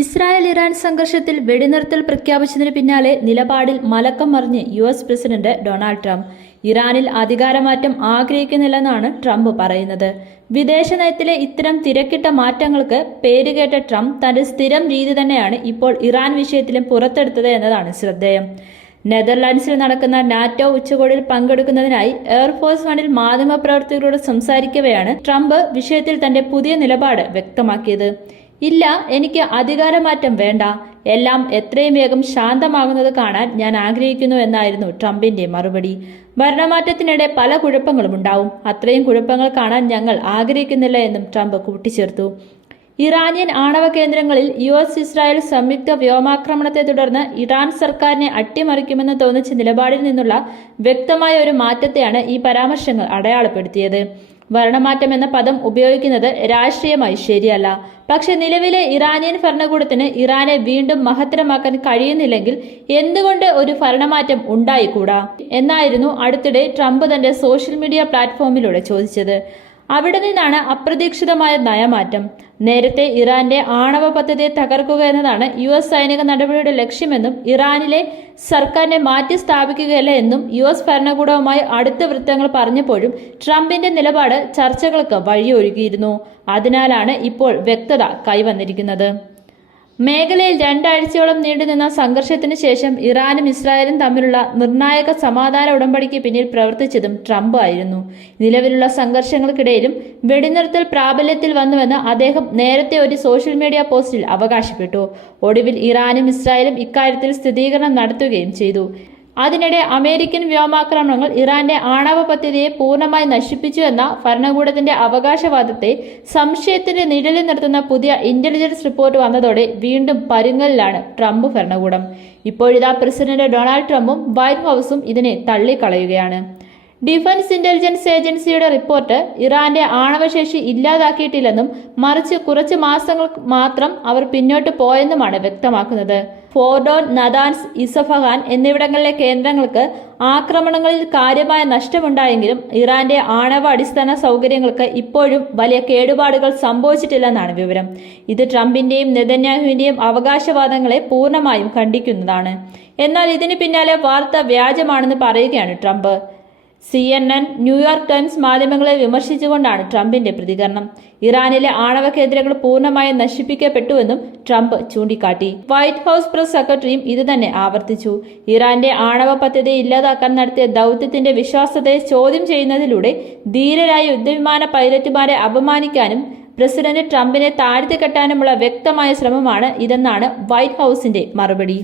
Israel Iran സംഘർഷത്തിൽ വെടിനിർത്തൽ പ്രഖ്യാപിച്ചതിന് പിന്നാലെ നിലപാടിൽ മലക്കം മറിഞ്ഞ് U S president Donald Trump. ഇറാനിൽ അധികാരമാറ്റം ആഗ്രഹിക്കുന്നില്ലെന്നാണ് ട്രംപ് പറയുന്നത്. വിദേശ നയത്തിലെ ഇത്തരം തിരക്കിട്ട മാറ്റങ്ങൾക്ക് പേരുകേട്ട ട്രംപ് തന്റെ സ്ഥിരം രീതി തന്നെയാണ് ഇപ്പോൾ ഇറാൻ വിഷയത്തിലും പുറത്തെടുത്തത് എന്നതാണ് ശ്രദ്ധേയം. നെതർലാൻഡ്സിൽ നടക്കുന്ന നാറ്റോ ഉച്ചകോടിയിൽ പങ്കെടുക്കുന്നതിനായി എയർഫോഴ്സ് വണിൽ മാധ്യമപ്രവർത്തകരോട് സംസാരിക്കവെയാണ് ട്രംപ് വിഷയത്തിൽ തന്റെ പുതിയ നിലപാട് വ്യക്തമാക്കിയത്. ഇല്ല എനിക്ക് അധികാരമാറ്റം വേണ്ട. എല്ലാം എത്രയും വേഗം ശാന്തമാകുന്നത് കാണാൻ ഞാൻ ആഗ്രഹിക്കുന്നു എന്നായിരുന്നു ട്രംപിന്റെ മറുപടി. ഭരണമാറ്റത്തിനിടെ പല കുഴപ്പങ്ങളും ഉണ്ടാവും. അത്രയും കുഴപ്പങ്ങൾ കാണാൻ ഞങ്ങൾ ആഗ്രഹിക്കുന്നില്ല എന്നും ട്രംപ് കൂട്ടിച്ചേർത്തു. ഇറാനിയൻ ആണവ കേന്ദ്രങ്ങളിൽ യു എസ് ഇസ്രായേൽ സംയുക്ത വ്യോമാക്രമണത്തെ തുടർന്ന് ഇറാൻ സർക്കാരിനെ അട്ടിമറിക്കുമെന്ന് തോന്നിച്ച നിലപാടിൽ നിന്നുള്ള വ്യക്തമായ ഒരു മാറ്റത്തെയാണ് ഈ പരാമർശങ്ങൾ അടയാളപ്പെടുത്തിയത്. ഭരണമാറ്റം എന്ന പദം ഉപയോഗിക്കുന്നത് രാഷ്ട്രീയമായി ശരിയല്ല. പക്ഷെ നിലവിലെ ഇറാനിയൻ ഭരണകൂടത്തിന് ഇറാനെ വീണ്ടും മഹത്തരമാക്കാൻ കഴിയുന്നില്ലെങ്കിൽ എന്തുകൊണ്ട് ഒരു ഭരണമാറ്റം ഉണ്ടായിക്കൂടാ? എന്നായിരുന്നു അടുത്തിടെ ട്രംപ് തന്റെ സോഷ്യൽ മീഡിയ പ്ലാറ്റ്ഫോമിലൂടെ ചോദിച്ചത്. അവിടെ നിന്നാണ് അപ്രതീക്ഷിതമായ നയമാറ്റം. നേരത്തെ ഇറാന്റെ ആണവ പദ്ധതിയെ തകർക്കുക എന്നതാണ് യു എസ് സൈനിക നടപടിയുടെ ലക്ഷ്യമെന്നും ഇറാനിലെ സർക്കാരിനെ മാറ്റി സ്ഥാപിക്കുകയല്ല എന്നും യു എസ് ഭരണകൂടവുമായി അടുത്ത വൃത്തങ്ങൾ പറഞ്ഞപ്പോഴും ട്രംപിന്റെ നിലപാട് ചർച്ചകൾക്ക് വഴിയൊരുക്കിയിരുന്നു. അതിനാലാണ് ഇപ്പോൾ വ്യക്തത കൈവന്നിരിക്കുന്നത്. മേഖലയിൽ രണ്ടാഴ്ചയോളം നീണ്ടുനിന്ന സംഘർഷത്തിന് ശേഷം ഇറാനും ഇസ്രായേലും തമ്മിലുള്ള നിർണായക സമാധാന ഉടമ്പടിക്ക് പിന്നിൽ പ്രവർത്തിച്ചതും ട്രംപ് ആയിരുന്നു. നിലവിലുള്ള സംഘർഷങ്ങൾക്കിടയിലും വെടിനിർത്തൽ പ്രാബല്യത്തിൽ വന്നുവെന്ന് അദ്ദേഹം നേരത്തെ ഒരു സോഷ്യൽ മീഡിയ പോസ്റ്റിൽ അവകാശപ്പെട്ടു. ഒടുവിൽ ഇറാനും ഇസ്രായേലും ഇക്കാര്യത്തിൽ സ്ഥിരീകരണം നടത്തുകയും ചെയ്തു. അതിനിടെ അമേരിക്കൻ വ്യോമാക്രമണങ്ങൾ ഇറാന്റെ ആണവ പദ്ധതിയെ പൂർണമായി നശിപ്പിച്ചു എന്ന ഭരണകൂടത്തിന്റെ അവകാശവാദത്തെ സംശയത്തിന്റെ നിഴലിൽ നിർത്തുന്ന പുതിയ ഇന്റലിജൻസ് റിപ്പോർട്ട് വന്നതോടെ വീണ്ടും പരുങ്ങലിലാണ് ട്രംപ് ഭരണകൂടം. ഇപ്പോഴിതാ പ്രസിഡന്റ് ഡൊണാൾഡ് ട്രംപും വൈറ്റ് ഹൌസും ഇതിനെ തള്ളിക്കളയുകയാണ്. ഡിഫൻസ് ഇന്റലിജൻസ് ഏജൻസിയുടെ റിപ്പോർട്ട് ഇറാന്റെ ആണവശേഷി ഇല്ലാതാക്കിയിട്ടില്ലെന്നും മറിച്ച് കുറച്ച് മാസങ്ങൾ മാത്രം അവർ പിന്നോട്ട് പോയെന്നുമാണ് വ്യക്തമാക്കുന്നത്. ഫോർഡോൺ നദാൻസ് ഇസഫഹാൻ എന്നിവിടങ്ങളിലെ കേന്ദ്രങ്ങൾക്ക് ആക്രമണങ്ങളിൽ കാര്യമായ നഷ്ടമുണ്ടായെങ്കിലും ഇറാന്റെ ആണവ അടിസ്ഥാന സൗകര്യങ്ങൾക്ക് ഇപ്പോഴും വലിയ കേടുപാടുകൾ സംഭവിച്ചിട്ടില്ലെന്നാണ് വിവരം. ഇത് ട്രംപിന്റെയും നെതന്യാഹുവിന്റെയും അവകാശവാദങ്ങളെ പൂർണമായും ഖണ്ഡിക്കുന്നതാണ്. എന്നാൽ ഇതിന് പിന്നാലെ വാർത്ത വ്യാജമാണെന്ന് പറയുകയാണ് Trump. C N N New York Times മാധ്യമങ്ങളെ വിമർശിച്ചുകൊണ്ടാണ് ട്രംപിന്റെ പ്രതികരണം. ഇറാനിലെ ആണവ കേന്ദ്രങ്ങൾ പൂർണമായും നശിപ്പിക്കപ്പെട്ടുവെന്നും ട്രംപ് ചൂണ്ടിക്കാട്ടി. വൈറ്റ് ഹൌസ് പ്രസ് സെക്രട്ടറിയും ഇതുതന്നെ ആവർത്തിച്ചു. ഇറാന്റെ ആണവ പദ്ധതി ഇല്ലാതാക്കാൻ നടത്തിയ ദൗത്യത്തിന്റെ വിശ്വാസത്തെ ചോദ്യം ചെയ്യുന്നതിലൂടെ ധീരരായ യുദ്ധവിമാന പൈലറ്റുമാരെ അപമാനിക്കാനും പ്രസിഡന്റ് ട്രംപിനെ താഴ്ത്തിക്കെട്ടാനുമുള്ള വ്യക്തമായ ശ്രമമാണ് ഇതെന്നാണ് വൈറ്റ് ഹൌസിന്റെ മറുപടി.